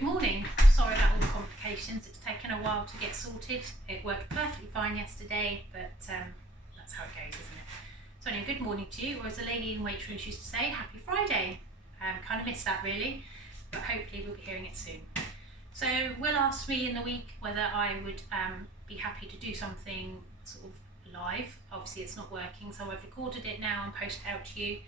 Good morning. Sorry about all the complications. It's taken a while to get sorted. It worked perfectly fine yesterday, but that's how it goes, isn't it? So anyway, good morning to you, or as a lady in Waitrose used to say, happy Friday. Kind of missed that really, but hopefully we'll be hearing it soon. So Will asked me in the week whether I would be happy to do something sort of live. Obviously it's not working, so I've recorded it now and posted it out to you.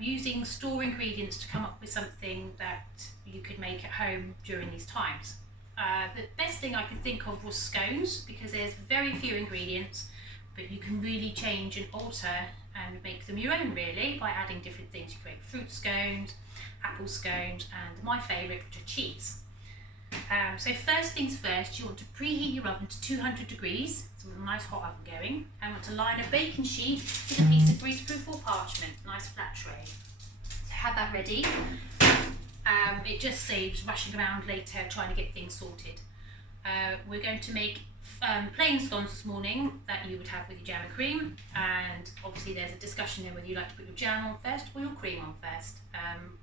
Using store ingredients to come up with something that you could make at home during these times. The best thing I could think of was scones, because there's very few ingredients, but you can really change and alter and make them your own really by adding different things. You create fruit scones, apple scones, and my favourite, which are cheese. So first things first, you want to preheat your oven to 200 degrees, so with a nice hot oven going, and want to line a baking sheet with a piece of greaseproof or parchment, nice flat tray. So have that ready. It just saves rushing around later trying to get things sorted. We're going to make plain scones this morning that you would have with your jam and cream, and obviously there's a discussion there whether you like to put your jam on first or your cream on first.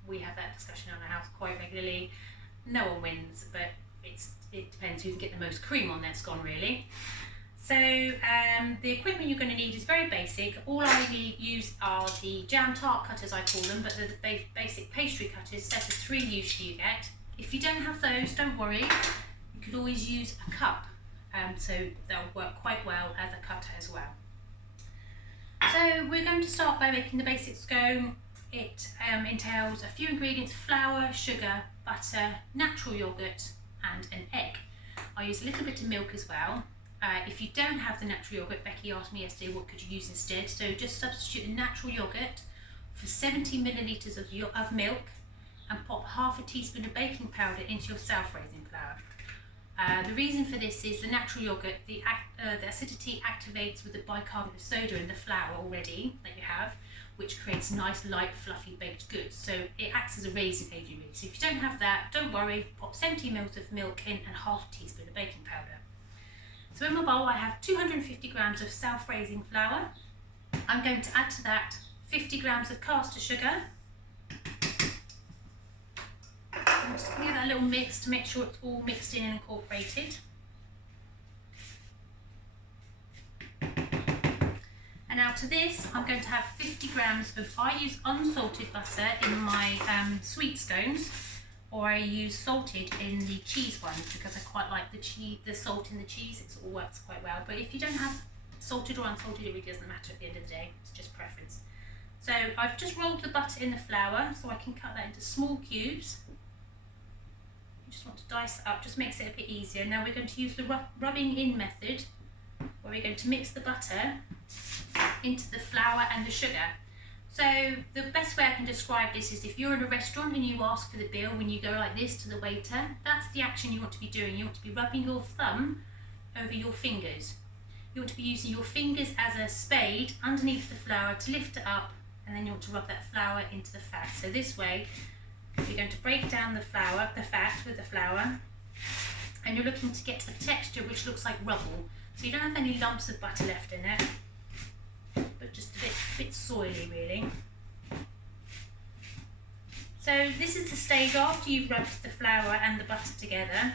We have that discussion in our house quite regularly. No one wins, but it depends who can get the most cream on their scone really. So the equipment you're going to need is very basic. All I use are the jam tart cutters, I call them, but they're the basic pastry cutters, set of 3 usually you get. If you don't have those, don't worry, you could always use a cup, so they'll work quite well as a cutter as well. So we're going to start by making the basic scone. It entails a few ingredients: flour, sugar, butter, natural yogurt and an egg. I use a little bit of milk as well. If you don't have the natural yogurt, Becky asked me yesterday what could you use instead, so just substitute the natural yogurt for 70 millilitres of milk and pop half a teaspoon of baking powder into your self-raising flour. The reason for this is the natural yogurt, the acidity activates with the bicarbonate of soda in the flour already that you have, which creates nice light fluffy baked goods, so it acts as a raising agent really. So if you don't have that, don't worry, pop 70 ml of milk in and half a teaspoon of baking powder. So in my bowl I have 250 grams of self-raising flour. I'm going to add to that 50 grams of caster sugar. I'm just going to give that a little mix to make sure it's all mixed in and incorporated. And now to this, I'm going to have 50 grams of, I use unsalted butter in my sweet scones, or I use salted in the cheese ones because I quite like the salt in the cheese. It all works quite well. But if you don't have salted or unsalted, it really doesn't matter at the end of the day. It's just preference. So I've just rolled the butter in the flour, so I can cut that into small cubes. You just want to dice it up, just makes it a bit easier. Now we're going to use the rubbing in method, where we're going to mix the butter into the flour and the sugar. So the best way I can describe this is if you're in a restaurant and you ask for the bill, when you go like this to the waiter, that's the action you want to be doing. You want to be rubbing your thumb over your fingers. You want to be using your fingers as a spade underneath the flour to lift it up, and then you want to rub that flour into the fat. So this way you're going to break down the fat with the flour, and you're looking to get a texture which looks like rubble. So you don't have any lumps of butter left in it, but just a bit soily really. So this is the stage after you've rubbed the flour and the butter together.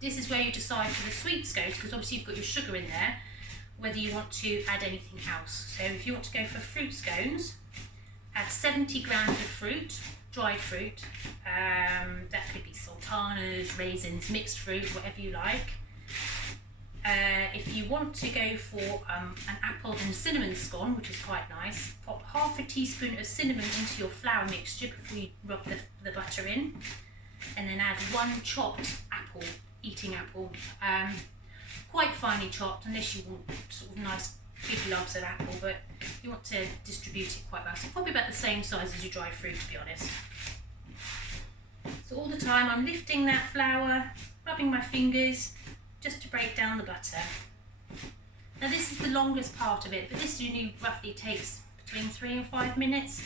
This is where you decide for the sweet scones, because obviously you've got your sugar in there, whether you want to add anything else. So if you want to go for fruit scones, add 70 grams of fruit, dried fruit. That could be sultanas, raisins, mixed fruit, whatever you like. If you want to go for an apple and cinnamon scone, which is quite nice, pop half a teaspoon of cinnamon into your flour mixture before you rub the butter in, and then add 1 chopped apple, eating apple, quite finely chopped, unless you want sort of nice big lumps of apple, but you want to distribute it quite well, so probably about the same size as your dried fruit, to be honest. So all the time I'm lifting that flour, rubbing my fingers, just to break down the butter. Now this is the longest part of it, but this only roughly takes between 3 and 5 minutes.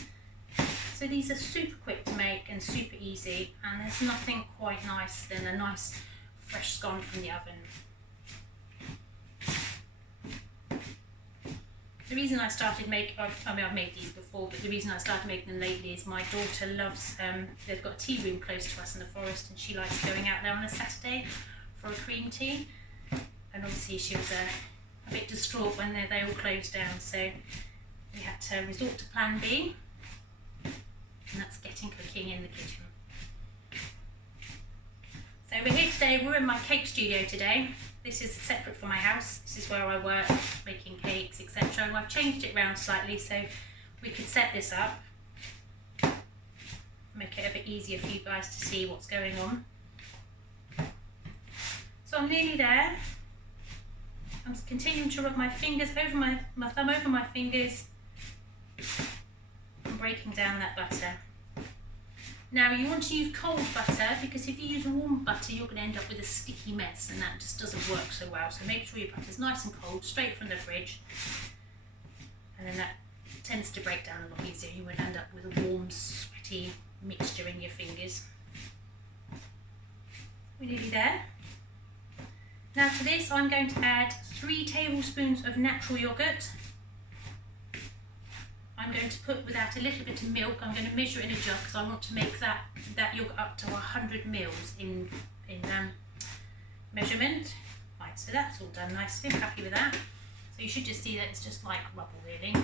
So these are super quick to make and super easy, and there's nothing quite nice than a nice fresh scone from the oven. The reason I started making, I mean I've made these before, but the reason I started making them lately is my daughter loves, they've got a tea room close to us in the forest, and she likes going out there on a Saturday for a cream tea. And obviously she was a bit distraught when they all closed down, so we had to resort to plan B, and that's getting cooking in the kitchen. So we're here today, we're in my cake studio today. This is separate from my house. This is where I work, making cakes, etc. And I've changed it around slightly so we could set this up, make it a bit easier for you guys to see what's going on. So I'm nearly there. I'm continuing to rub my fingers over my thumb over my fingers and breaking down that butter. Now you want to use cold butter, because if you use warm butter you're going to end up with a sticky mess, and that just doesn't work so well. So make sure your butter's nice and cold, straight from the fridge, and then that tends to break down a lot easier. You won't end up with a warm, sweaty mixture in your fingers. We're nearly there. Now to this I'm going to add 3 tablespoons of natural yoghurt. I'm going to put, without a little bit of milk, I'm going to measure it in a jug because I want to make that yoghurt up to 100 mils in measurement. Right, so that's all done nicely, I'm happy with that. So you should just see that it's just like rubble really.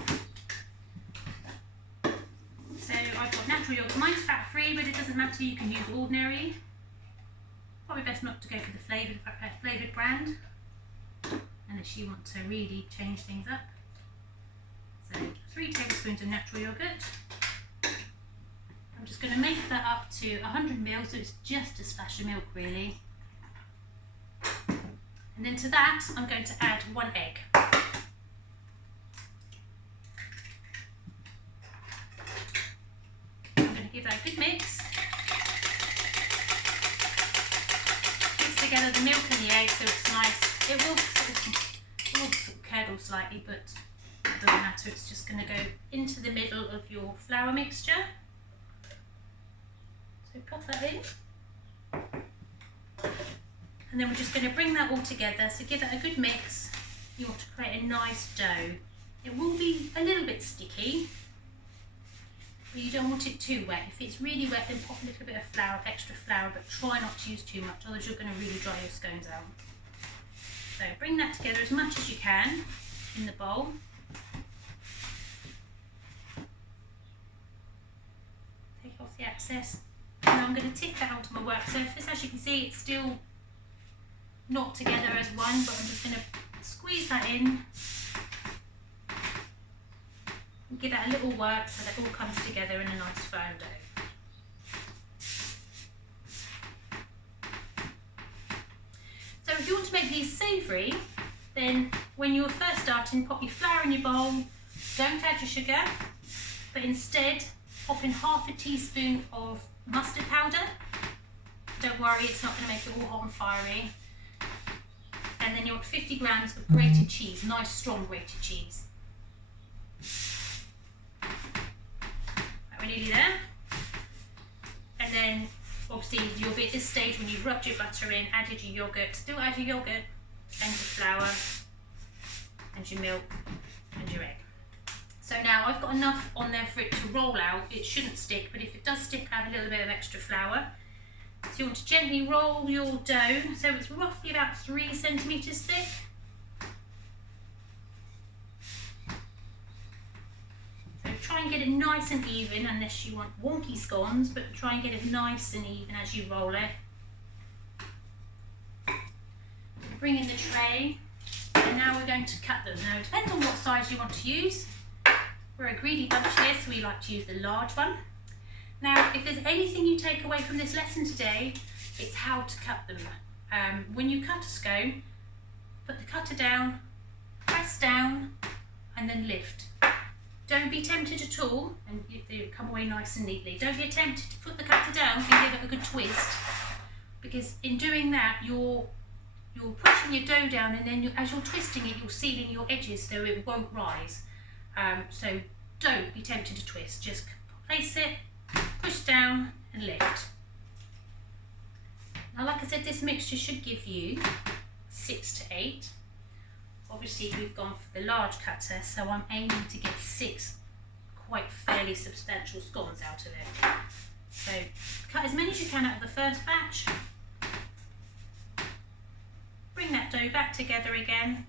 So I've got natural yoghurt, mine's fat free but it doesn't matter, you can use ordinary. Probably best not to go for the flavoured brand unless you want to really change things up. So 3 tablespoons of natural yoghurt. I'm just going to make that up to 100 ml, so it's just a splash of milk really. And then to that I'm going to add 1 egg. I'm going to give that a good mix. Mix together the milk and the egg so it's nice. It will sort of curdle slightly, but it doesn't matter, it's just going to go into the middle of your flour mixture. So pop that in. And then we're just going to bring that all together, so give that a good mix. You want to create a nice dough. It will be a little bit sticky, but you don't want it too wet. If it's really wet then pop a little bit of flour, extra flour, but try not to use too much, otherwise you're going to really dry your scones out. So bring that together as much as you can in the bowl. Take off the excess. And I'm going to tip that onto my work surface. As you can see, it's still not together as one, but I'm just going to squeeze that in and give that a little work so that it all comes together in a nice firm dough. So if you want to make these savoury, then when you're first starting, pop your flour in your bowl, don't add your sugar, but instead pop in half a teaspoon of mustard powder. Don't worry, it's not going to make it all hot and fiery. And then you want 50 grams of grated cheese, nice strong grated cheese. Right, we're nearly there. And then obviously you'll be at this stage when you've rubbed your butter in, added your yoghurt, still add your yoghurt and your flour and your milk and your egg. So now I've got enough on there for it to roll out. It shouldn't stick, but if it does stick, add a little bit of extra flour. So you want to gently roll your dough, so it's roughly about 3 centimetres thick. So try and get it nice and even, unless you want wonky scones, but try and get it nice and even as you roll it. Bring in the tray, and now we're going to cut them. Now it depends on what size you want to use. We're a greedy bunch here, so we like to use the large one. Now, if there's anything you take away from this lesson today, it's how to cut them. When you cut a scone, put the cutter down, press down, and then lift. Don't be tempted at all, and they come away nice and neatly. Don't get tempted to put the cutter down and give it a good twist, because in doing that, you're pushing your dough down, and then as you're twisting it, you're sealing your edges so it won't rise. So don't be tempted to twist, just place it, push down and lift. Now like I said, this mixture should give you 6 to 8. Obviously we've gone for the large cutter, so I'm aiming to get 6 quite fairly substantial scones out of it. So cut as many as you can out of the first batch. Bring that dough back together again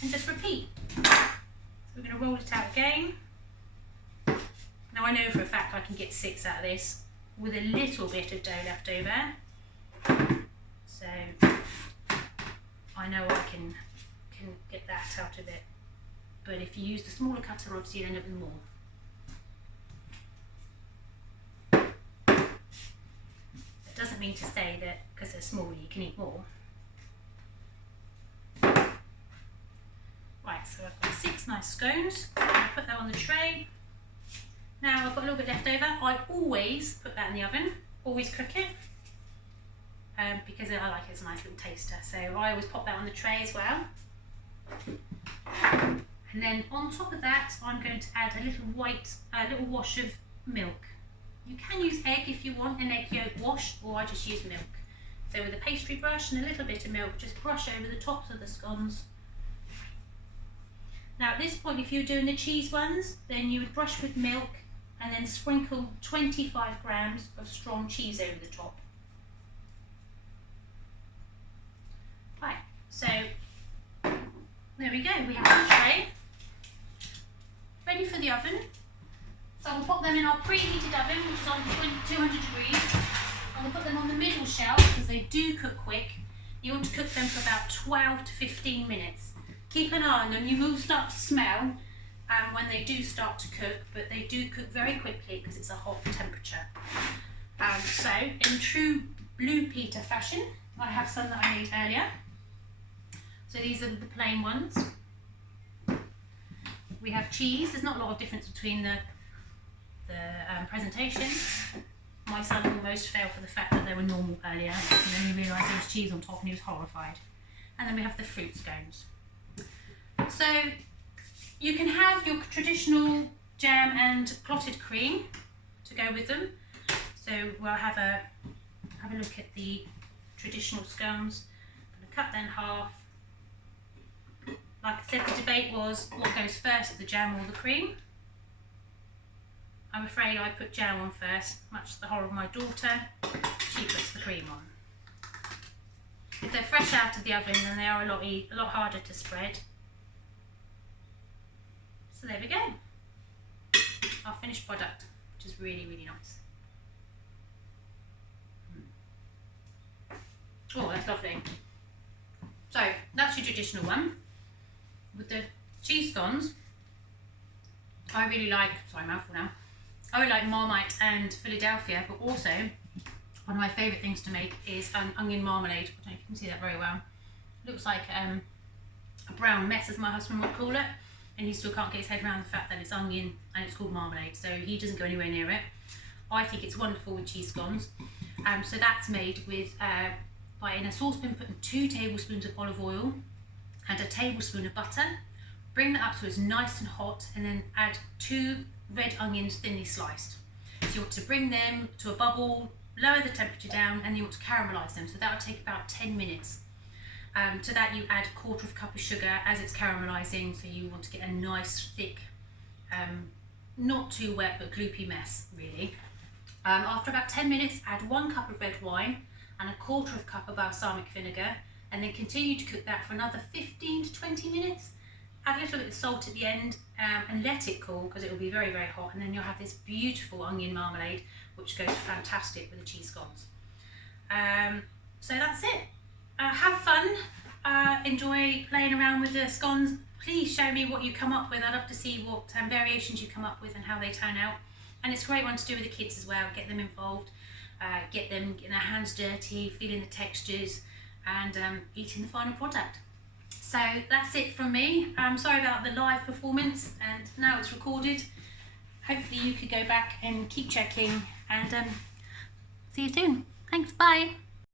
and just repeat. So we're going to roll it out again. Now I know for a fact I can get 6 out of this with a little bit of dough left over. So I know I can get that out of it. But if you use the smaller cutter, obviously you'll end up with more. It doesn't mean to say that because they're smaller you can eat more. Right, so I've got 6 nice scones. I'm going to put that on the tray. Now I've got a little bit left over. I always put that in the oven, always cook it, because I like it as a nice little taster. So I always pop that on the tray as well. And then on top of that, I'm going to add a little wash of milk. You can use egg if you want, an egg yolk wash, or I just use milk. So with a pastry brush and a little bit of milk, just brush over the tops of the scones. Now at this point, if you're doing the cheese ones, then you would brush with milk and then sprinkle 25 grams of strong cheese over the top. Right, so there we go, we have the tray ready for the oven. So we'll pop them in our preheated oven, which is on 200 degrees. And we'll put them on the middle shelf because they do cook quick. You want to cook them for about 12 to 15 minutes. Keep an eye on them, you will start to smell when they do start to cook, but they do cook very quickly because it's a hot temperature. So in true Blue Peter fashion, I have some that I made earlier. So these are the plain ones. We have cheese. There's not a lot of difference between the presentation. My son almost fell for the fact that they were normal earlier, and then he realised there was cheese on top and he was horrified. And then we have the fruit scones. So you can have your traditional jam and clotted cream to go with them. So we'll have a look at the traditional scones. I'm going to cut that in half. Like I said, the debate was what goes first, the jam or the cream. I'm afraid I put jam on first, much to the horror of my daughter. She puts the cream on. If they're fresh out of the oven, then they are a lot harder to spread. So there we go. Our finished product, which is really, really nice. Oh, that's lovely. So that's your traditional one. With the cheese scones, I really like, sorry, mouthful now. I really like Marmite and Philadelphia, but also one of my favourite things to make is onion marmalade. I don't know if you can see that very well. It looks like a brown mess, as my husband would call it, and he still can't get his head around the fact that it's onion and it's called marmalade, so he doesn't go anywhere near it. I think it's wonderful with cheese scones. So that's made with, in a saucepan, putting 2 tablespoons of olive oil and a tablespoon of butter. Bring that up so it's nice and hot, and then add 2 red onions thinly sliced. So you want to bring them to a bubble, lower the temperature down, and you want to caramelise them. So that will take about 10 minutes. To that you add 1/4 cup of sugar as it's caramelising, so you want to get a nice thick, not too wet but gloopy mess really. After about 10 minutes, add 1 cup of red wine and 1/4 cup of balsamic vinegar, and then continue to cook that for another 15 to 20 minutes. Add a little bit of salt at the end and let it cool because it will be very, very hot, and then you'll have this beautiful onion marmalade which goes fantastic with the cheese scones. So that's it. Have fun, enjoy playing around with the scones. Please show me what you come up with. I'd love to see what variations you come up with and how they turn out. And it's a great one to do with the kids as well, get them involved, get them getting their hands dirty, feeling the textures, and eating the final product. So that's it from me. I'm sorry about the live performance, and now it's recorded. Hopefully you could go back and keep checking, and see you soon. Thanks, bye.